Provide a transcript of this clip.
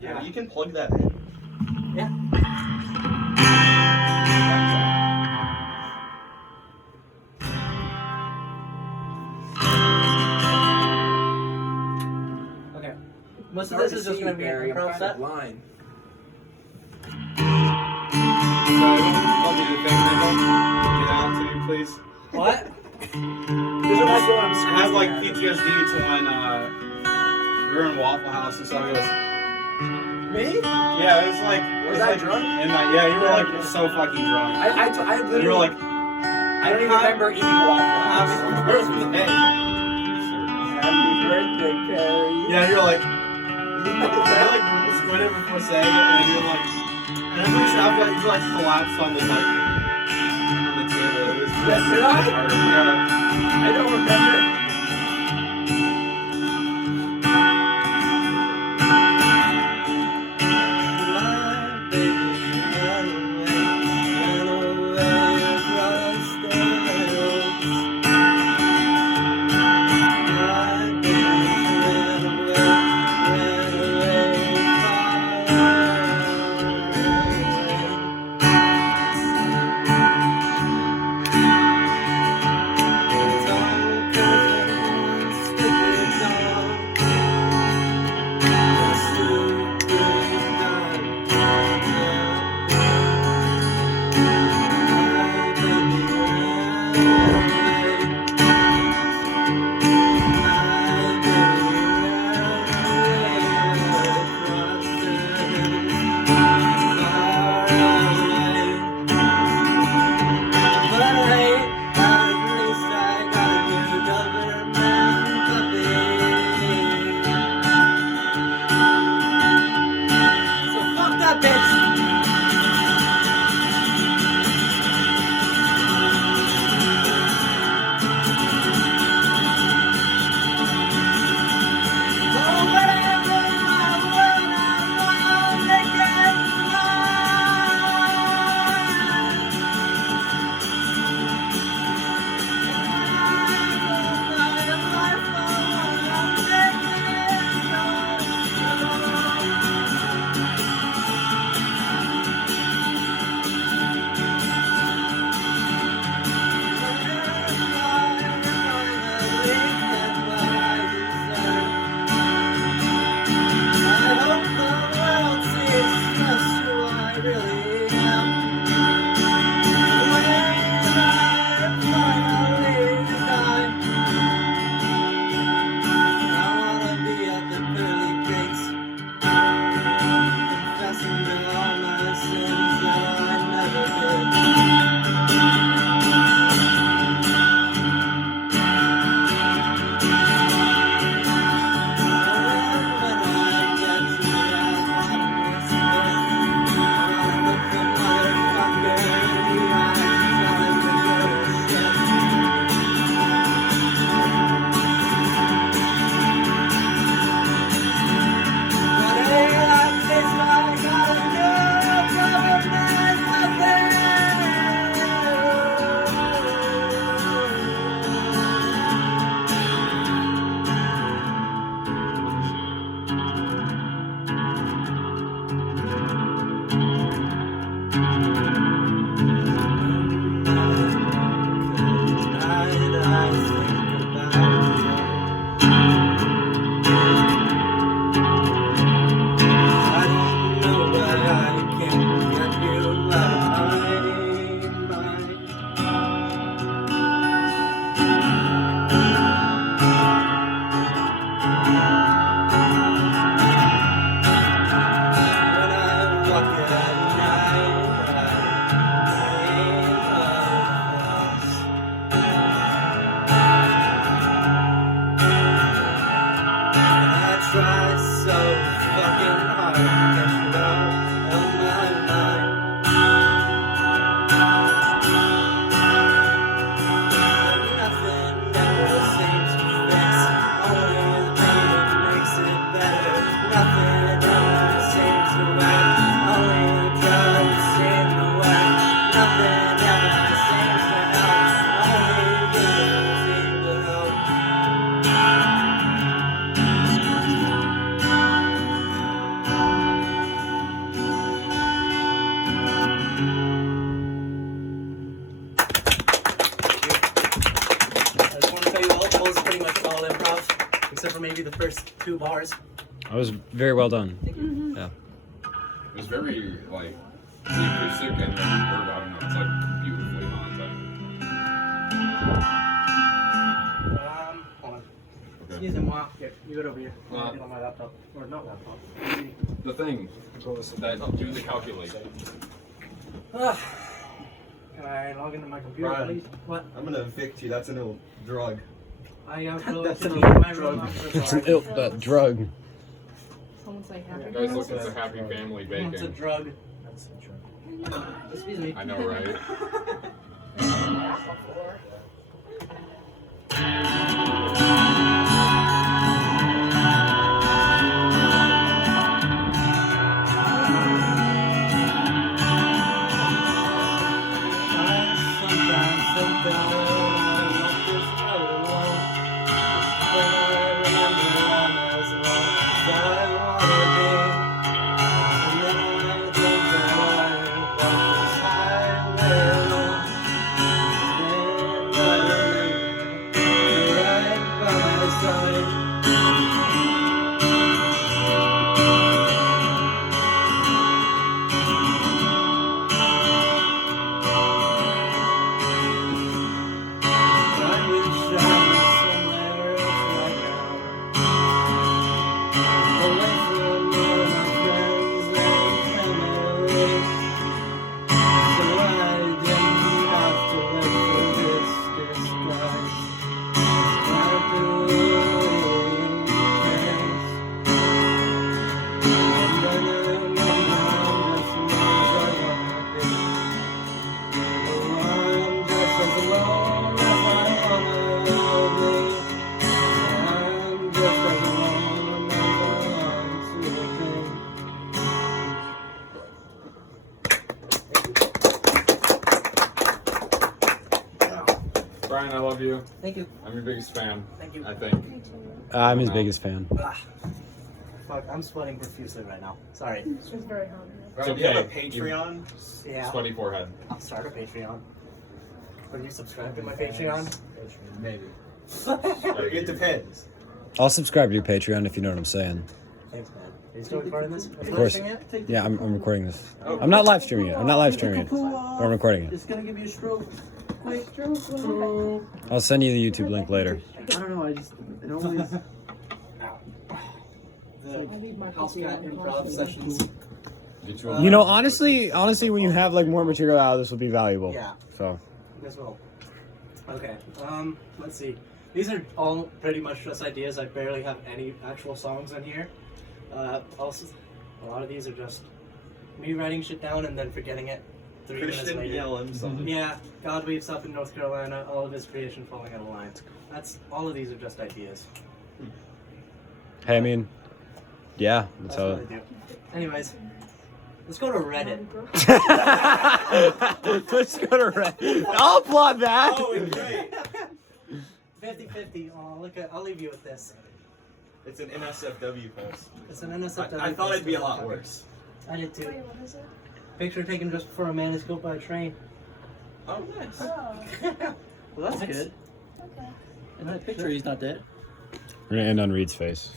Yeah. You can plug that in. Yeah. Okay. Most of this is just going to be an improv set. Line. I'll do the thing, get out to me, please. What? There's a nice one. I have like PTSD to when we were in Waffle House and somebody was. Me? Yeah, it was like. Was I drunk? Yeah, you were like so fucking drunk. I literally. You were like. I don't even remember eating Waffle House. Happy birthday. Happy birthday, Carrie. Yeah, you're like. I like squinted before saying it, and you're like. And I'm pretty sure after that, you like collapsed on the table. It was Did I? Yeah. I don't remember. first 2 bars. That was very well done. Yeah. It was very, like, the acoustic and the reverb, I don't know, it's like beautifully on Hold on. Okay. Excuse me, Mom. Here, you go over here. Well- Get on my laptop. Or not laptop. The thing, that do the calculate. Can I log into my computer, Brian. please? What? I'm gonna evict you. That's an old drug. I go That's to an my drug. room. It's an ill drug. Someone's like happy. Guys, look, it's a happy family It's a baking. drug. That's a drug. Excuse me. I know, right? Brian, I love you. Thank you. I'm your biggest fan, Thank you. I think. I'm his biggest fan. Fuck, I'm sweating profusely right now. Sorry. It's very hot. Brian, do you have a Patreon? Yeah. Sweaty forehead. I'll start a Patreon. Will you subscribe to my Patreon? Maybe. It depends. I'll subscribe to your Patreon if you know what I'm saying. Thanks, man. Are you still recording this? Of course. Yeah, I'm recording this. I'm not live streaming it. I'm not live streaming it. But I'm recording it. It's gonna give you a stroke. Quick. I'll send you the YouTube link later. I don't know, it always... I need my Housecat coffee. improv sessions. Get you a You know, honestly, when you have like more material out, this will be valuable. Yeah. So. As well. Okay, let's see. These are all pretty much just ideas. I barely have any actual songs in here. Also, a lot of these are just me writing shit down and then forgetting it 3 minutes Christian later. BLM song. Yeah, God waves up in North Carolina, all of his creation falling out of line. All of these are just ideas. Hey, I mean, yeah, that's That's how. what I do. Anyways, let's go to Reddit. Let's go to Reddit. I'll applaud that. Oh, it's great. 50-50. Oh, I'll leave you with this. It's an NSFW post. It's an NSFW. I thought it'd be a lot worse. I did too. Wait, what is it? Picture taken just before a man is killed by a train. Oh, nice. Oh, Well, that's good. okay. In that picture, he's not dead. We're gonna end on Reed's face.